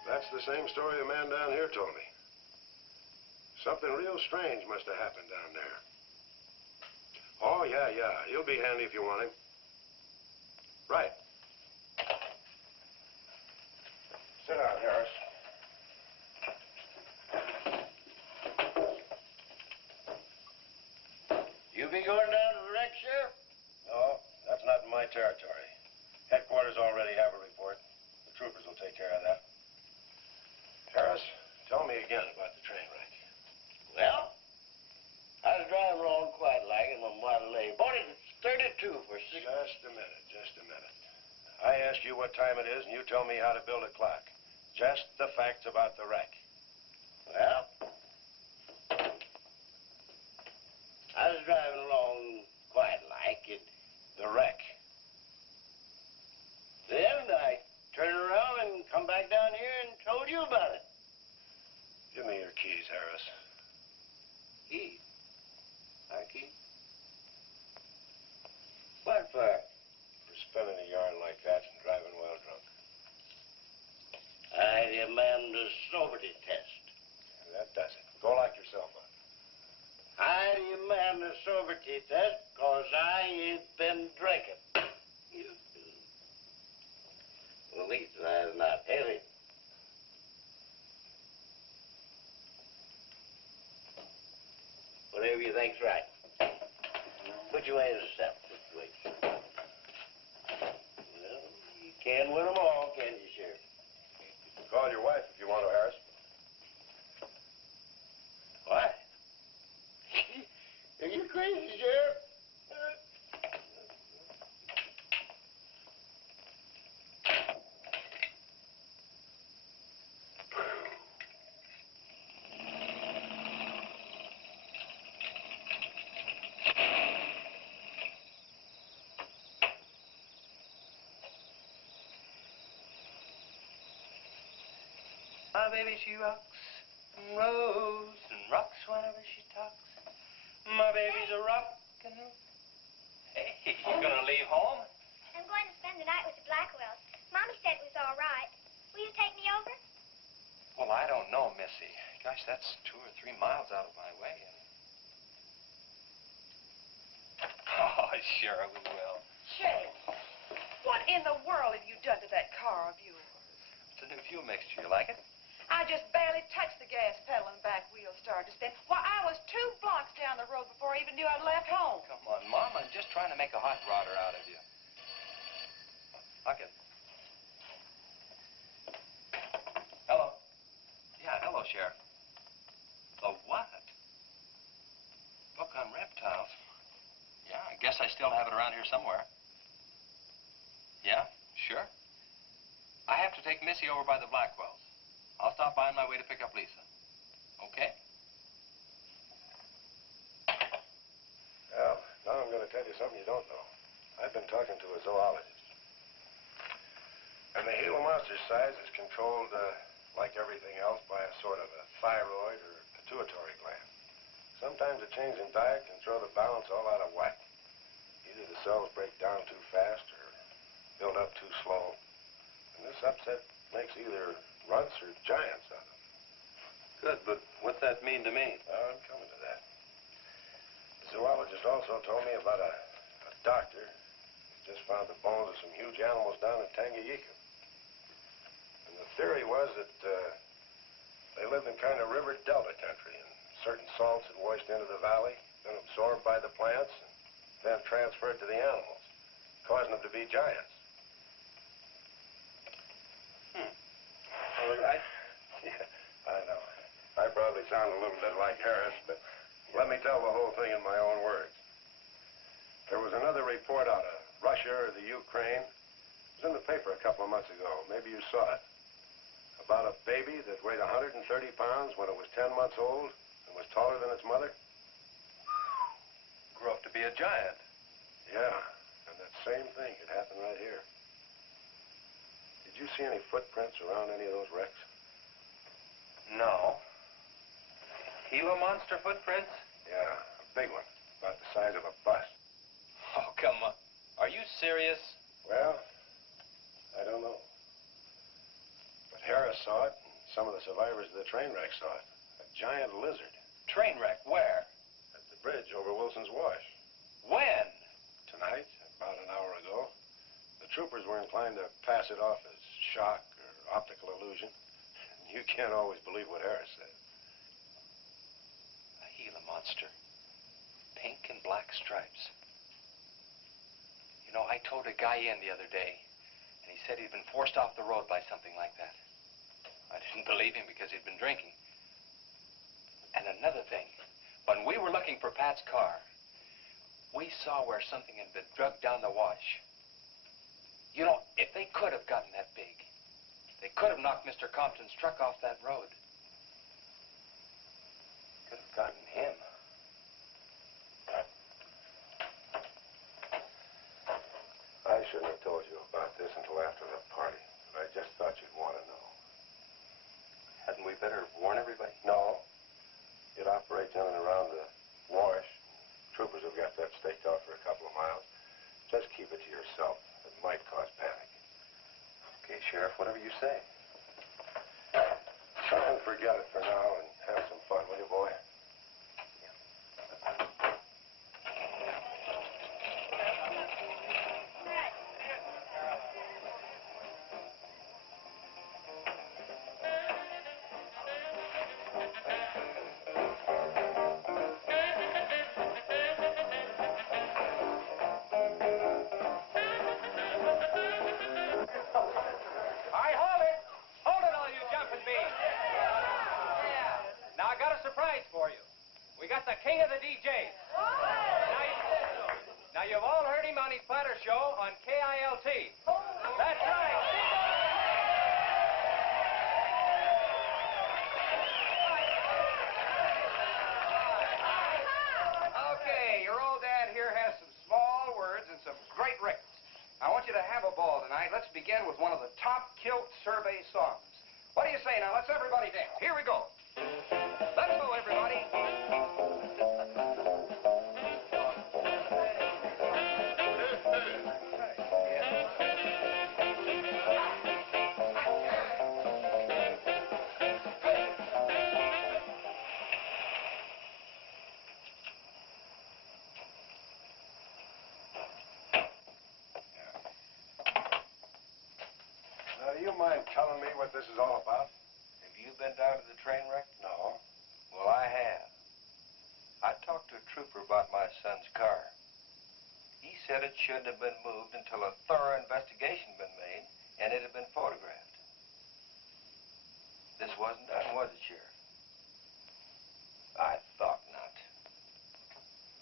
That's the same story a man down here told me. Something real strange must have happened down there. Oh, yeah. He'll be handy if you want him. Right. Sit down, Harris. You be going down to the wreck, Sheriff? No, that's not in my territory. Headquarters already have a report. The troopers will take care of that. Harris, tell me again about the train wreck. Well, I was driving along quite like in my Model A. Bought it at 32 for six. Just a minute. I ask you what time it is, and you tell me how to build a clock. Just the facts about the wreck. Well, I was driving along quite like it. The wreck. Then I turned around and come back down here and told you about it. she said, 'cause I ain't been drinking. At least I'm not heavy. Whatever you think's right. Put your way to the south. Put your way. Well, you can't win them all, can you, Sheriff? Call your wife if you want to, Harris. What? Are you crazy, Sheriff? My baby, she rocks and rolls and rocks whenever she talks. My baby's a rockin'. Hey, you gonna leave home? I'm going to spend the night with the Blackwells. Mommy said it was all right. Will you take me over? Well, I don't know, Missy. Gosh, that's 2 or 3 miles out of my way. Oh, sure we will. Shane, what in the world have you done to that car of yours? It's a new fuel mixture. You like it? I just barely touched the gas pedal and the back wheel started to spin. Why, I was 2 blocks down the road before I even knew I'd left home. Come on, Mom. I'm just trying to make a hot rodder out of you. Okay. Hello. Yeah, hello, Sheriff. The what? Book on reptiles. Yeah, I guess I still have it around here somewhere. Yeah, sure. I have to take Missy over by the Blackwells. I'll stop by on my way to pick up Lisa. Okay? Well, now I'm going to tell you something you don't know. I've been talking to a zoologist. And the Gila monster's size is controlled, like everything else, by a sort of a thyroid or pituitary gland. Sometimes a change in diet can throw the balance all out of whack. Either the cells break down too fast or build up too slow. And this upset makes either runts or giants out of them. Good, but what's that mean to me? I'm coming to that. The zoologist also told me about a doctor who just found the bones of some huge animals down in Tanganyika. And the theory was that they lived in kind of river delta country, and certain salts had washed into the valley, been absorbed by the plants, and then transferred to the animals, causing them to be giants. Well, Yeah, I know. I probably sound a little bit like Harris, but let me tell the whole thing in my own words. There was another report out of Russia or the Ukraine. It was in the paper a couple of months ago. Maybe you saw it. About a baby that weighed 130 pounds when it was 10 months old and was taller than its mother. grew up to be a giant. Yeah, and that same thing could happen right here. Did you see any footprints around any of those wrecks? No. Gila monster footprints? Yeah, a big one, about the size of a bus. Oh, come on. Are you serious? Well, I don't know. But Harris saw it, and some of the survivors of the train wreck saw it. A giant lizard Train wreck, where? at the bridge over Wilson's Wash. When? Tonight, about an hour ago. The troopers were inclined to pass it off as shock or optical illusion. You can't always believe what Harris said. A Gila monster. Pink and black stripes. You know, I towed a guy in the other day, and he said he'd been forced off the road by something like that. I didn't believe him because he'd been drinking. And another thing, when we were looking for Pat's car, we saw where something had been drugged down the wash. You know, if they could have gotten that big, they could have knocked Mr. Compton's truck off that road. Could have gotten him. I shouldn't have told you about this until after the party, but I just thought you'd want to know. Hadn't we better warn everybody? No. It operates in and around the wash. Troopers have got that staked out for a couple of miles. Just keep it to yourself. It might cause panic. Okay, Sheriff, whatever you say. Try and forget it for now and have some fun, will you, boy? surprise for you. We got the king of the DJs. Now you've all heard him on his platter show on KILT. That's right. Okay, your old dad here has some small words and some great records. I want you to have a ball tonight. Let's begin with one of the top kilt survey songs. What do you say now? Let's everybody dance. Here we go. Let's go, everybody. Now, do you mind telling me what this is all about? Have you been down to the train wreck? No. Well, I have. I talked to a trooper about my son's car. He said it shouldn't have been moved until a thorough investigation had been made and it had been photographed. This wasn't done, was it, Sheriff? I thought not.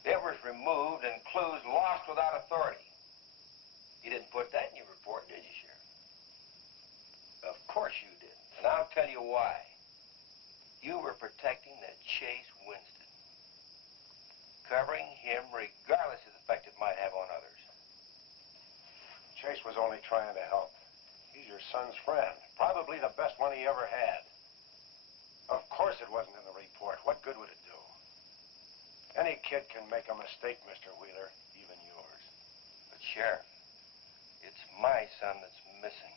It was removed and clues lost without authority. You didn't put that in your report, did you, Sheriff? Of course you didn't, and I'll tell you why. You were protecting that Chase Winston, covering him regardless of the effect it might have on others. Chase was only trying to help. He's your son's friend, probably the best one he ever had. Of course it wasn't in the report. What good would it do? Any kid can make a mistake, Mr. Wheeler, even yours. But, Sheriff, it's my son that's missing.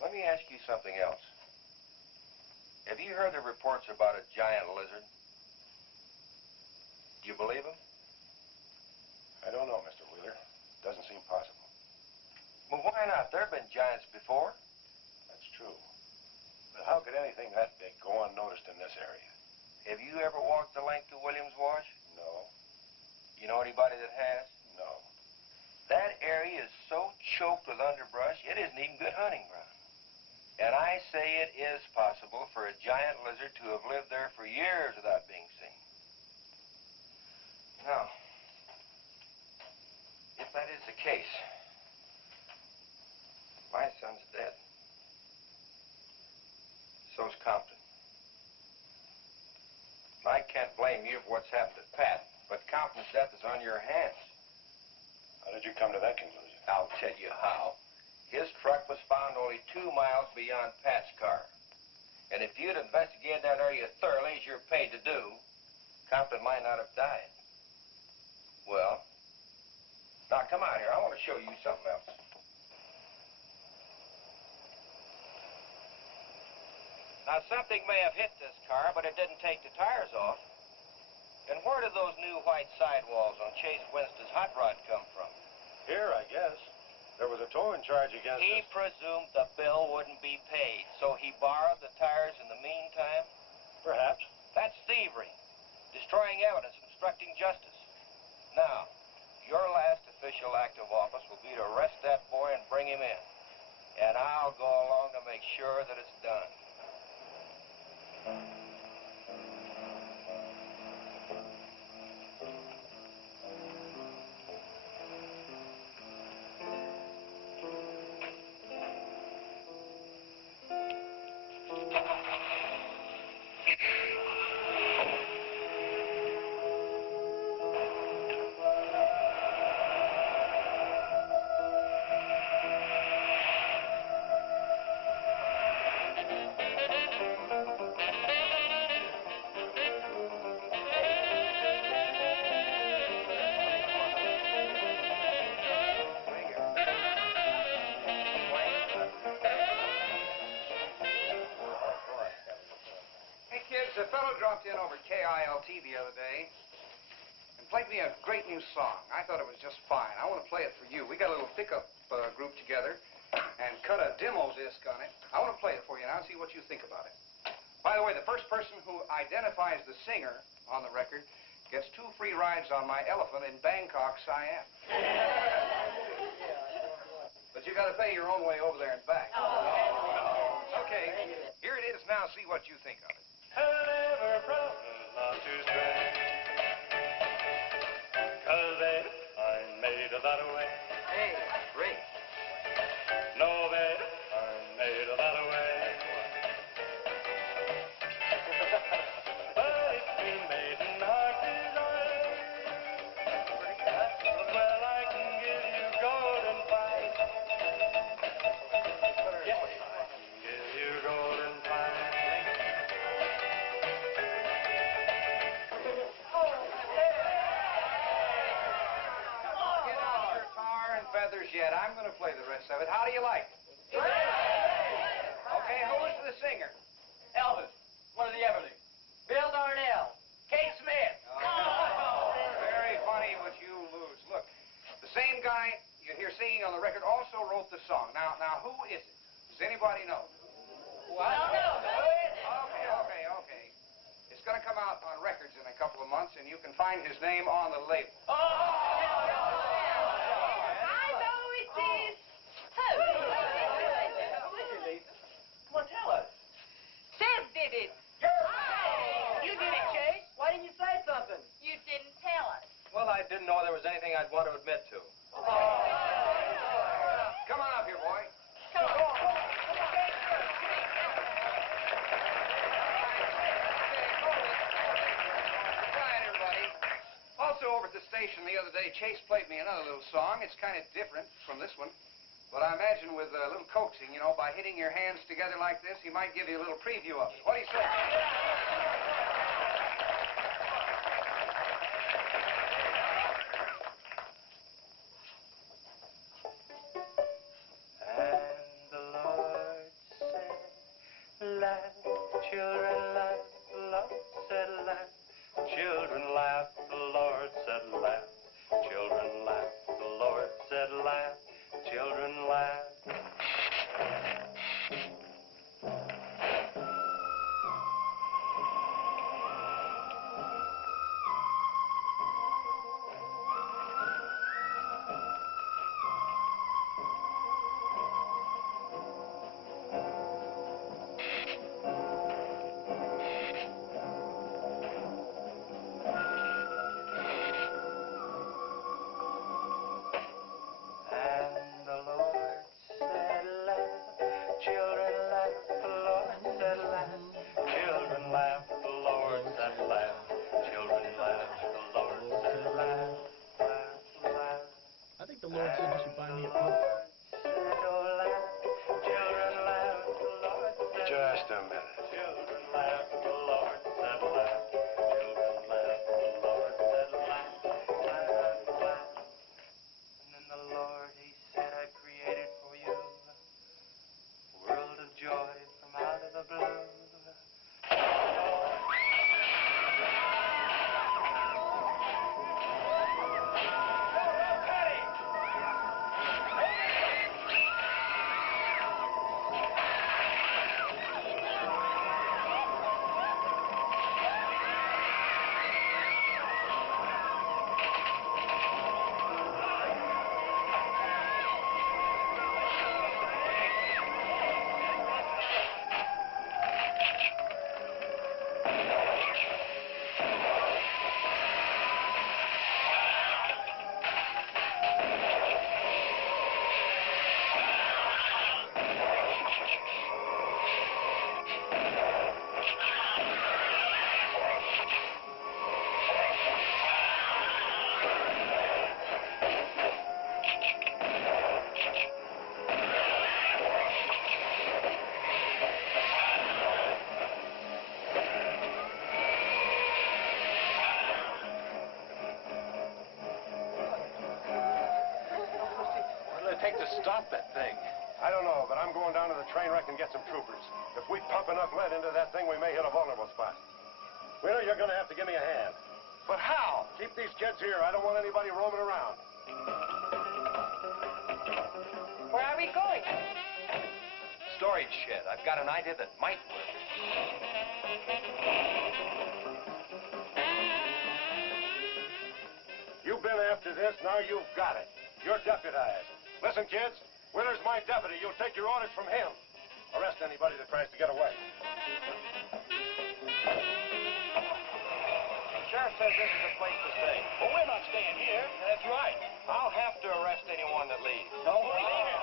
Let me ask you something else. Have you heard the reports about a giant lizard? Do you believe them? I don't know, Mr. Wheeler. Doesn't seem possible. Well, why not? There have been giants before. That's true. But how could anything that big go unnoticed in this area? Have you ever walked the length of Williams Wash? No. You know anybody that has? No. That area is so choked with underbrush, it isn't even good hunting ground. And I say it is possible for a giant lizard to have lived there for years without being seen. Now, if that is the case, my son's dead. So's Compton. I can't blame you for what's happened to Pat, but Compton's death is on your hands. How did you come to that conclusion? I'll tell you how. His truck was found only 2 miles beyond Pat's car. And if you'd investigated that area thoroughly, as you're paid to do, Compton might not have died. Well, now come out here. I want to show you something else. Now, something may have hit this car, but it didn't take the tires off. And where did those new white sidewalls on Chase Winston's hot rod come from? Here, I guess. There was a towing charge against He us. presumed the bill wouldn't be paid, so he borrowed the tires in the meantime? Perhaps. That's thievery, destroying evidence, obstructing justice. Now, your last official act of office will be to arrest that boy and bring him in. And I'll go along to make sure that it's done. A fellow dropped in over KILT the other day and played me a great new song. I thought it was just fine. I want to play it for you. We got a little pickup group together and cut a demo disc on it. I want to play it for you now and see what you think about it. By the way, the first person who identifies the singer on the record gets 2 free rides on my elephant in Bangkok, Siam. But you got to pay your own way over there and back. Okay, here it is now. I'll see what you think of it. And ever promise not to stray. 'Cause babe, I'm made that way. Hey, great. No, babe, I'm made that way. But it's been made in our design. Well, I can give you golden fine. Yes, I can give you golden fine. Get out your tar and feathers yet. I'm going to play the rest of it. How do you like it? Okay, who is the singer? Elvis, one of the Everlys. Bill Darnell. Kate Smith. Very funny, but you lose. Look, the same guy you hear singing on the record also wrote the song. Now, who is it? Does anybody know? Okay. It's going to come out on records in a couple of months, and you can find his name on the label. I know it is. Come on, tell us. Chase did it. You did it, Chase. Why didn't you say something? You didn't tell us. Well, I didn't know there was anything I'd want to admit to. Come on up here, boy. Come on. Quiet, everybody. Also, over at the station the other day, Chase played me another little song. It's kind of different from this one. But I imagine with a little coaxing, you know, by hitting your hands together like this, he might give you a little preview of it. What do you say? And the Lord said, laugh, children laugh, the Lord said laugh, children laugh, the Lord said laugh, children laugh, the Lord said laugh, children laugh. And the Lord said laugh, children laugh, the Lord said laugh, children laugh, the Lord said laugh, children laugh, the Lord said laugh, laugh, laugh. I think the Lord said you should buy me a book. Said, oh, laugh, children laugh, the Lord said Just a laugh, minute. children laugh, the Lord said laugh, children laugh, the Lord said laugh, laugh, laugh. And then the Lord, he said, I created for you a world of joy from out of the blue. What will it take to stop that thing? I don't know, but I'm going down to the train wreck and get some troopers. If we pump enough lead into that thing, we may hit a vulnerable spot. Wheeler, you're going to have to give me a hand. But how? Keep these kids here. I don't want anybody roaming around. Where are we going? Storage shed. I've got an idea that might work. You've been after this, now you've got it. You're deputized. Listen, kids, Wheeler's my deputy. You'll take your orders from him. Arrest anybody that tries to get away. sheriff says this is a place to stay. Well, we're not staying here. That's right. I'll have to arrest anyone that leaves. Don't believe it.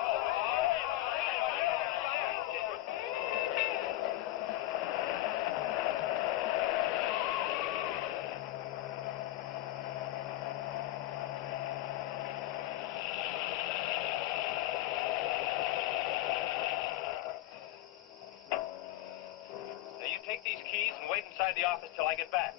Now, you take these keys and wait inside the office till I get back.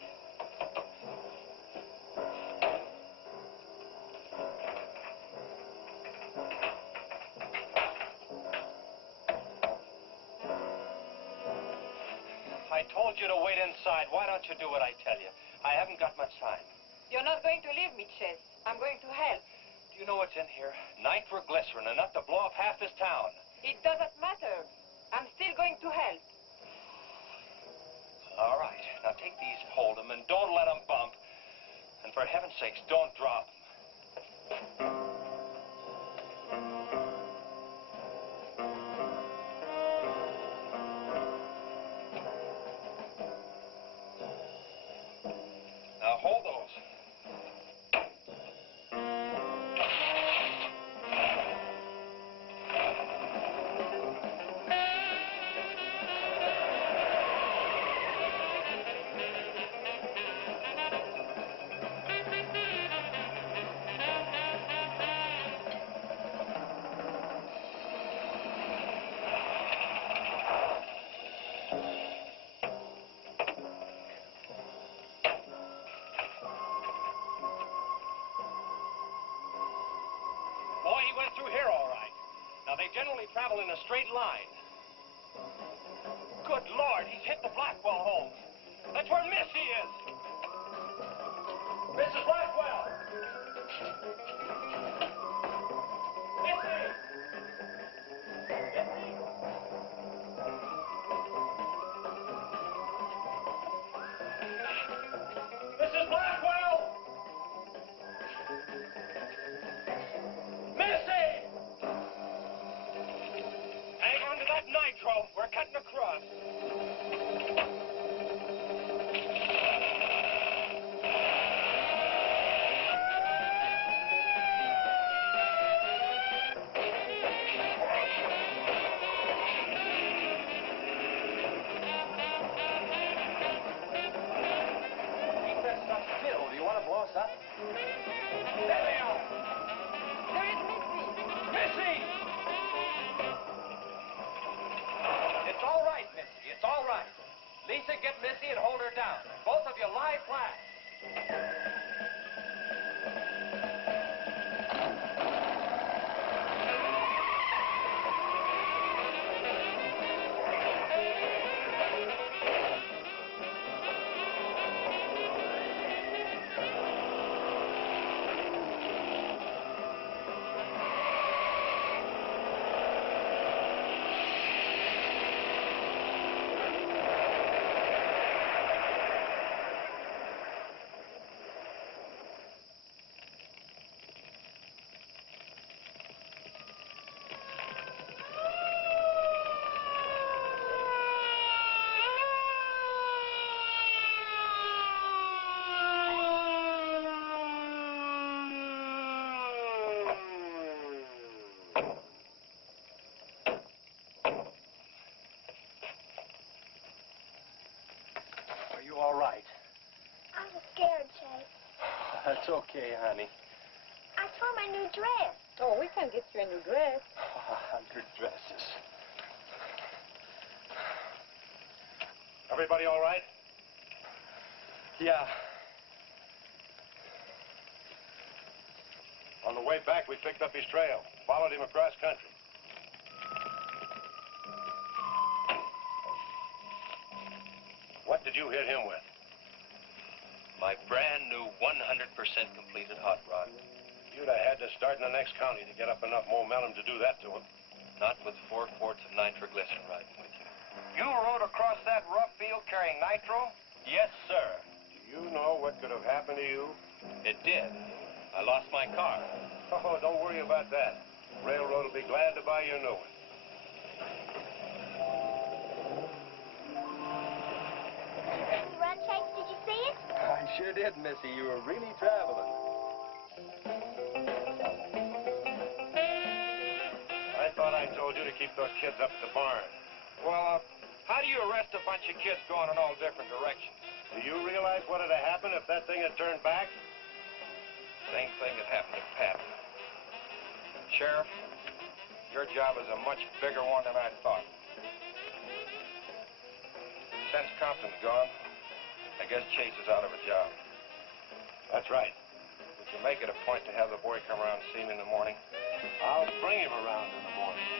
I told you to wait inside. Why don't you do what I tell you? I haven't got much time. You're not going to leave me, Chess. I'm going to help. Do you know what's in here? Nitroglycerin, enough to blow up half this town. It doesn't matter. I'm still going to help. All right. Now take these and hold them, and don't let them bump. And for heaven's sakes, don't drop them. Now hold those. Boy, he went through here all right. Now, they generally travel in a straight line. Good Lord, he's hit the Blackwell home. That's where Missy is. Mrs. Blackwell! Missy! Mrs. Blackwell! Missy! Hang on to that nitro. We're cutting across. Keep that stuff still. Do you want to blow us up? There they are. There is Missy. Missy! It's all right, Missy. It's all right. Lisa, get Missy and hold her down. Both of you lie flat. Are you all right? I was scared, Chase. That's okay, honey. I tore my new dress. Oh, we can get you a new dress. 100 dresses. Everybody all right? Yeah. On the way back, we picked up his trail, followed him across country. What did you hit him with? My brand new 100% completed hot rod. You'd have had to start in the next county to get up enough momentum to do that to him. Not with 4 quarts of nitroglycerin riding with you. You rode across that rough field carrying nitro? Yes, sir. Do you know what could have happened to you? It did. I lost my car. Oh, don't worry about that. Railroad will be glad to buy you a new one. Run, Chase, did you see it? I sure did, Missy. You were really traveling. I thought I told you to keep those kids up at the barn. Well, how do you arrest a bunch of kids going in all different directions? Do you realize what would have happened if that thing had turned back? Same thing that happened to Pat. Sheriff, your job is a much bigger one than I thought. Since Compton's gone, I guess Chase is out of a job. That's right. Would you make it a point to have the boy come around and see me in the morning? I'll bring him around in the morning.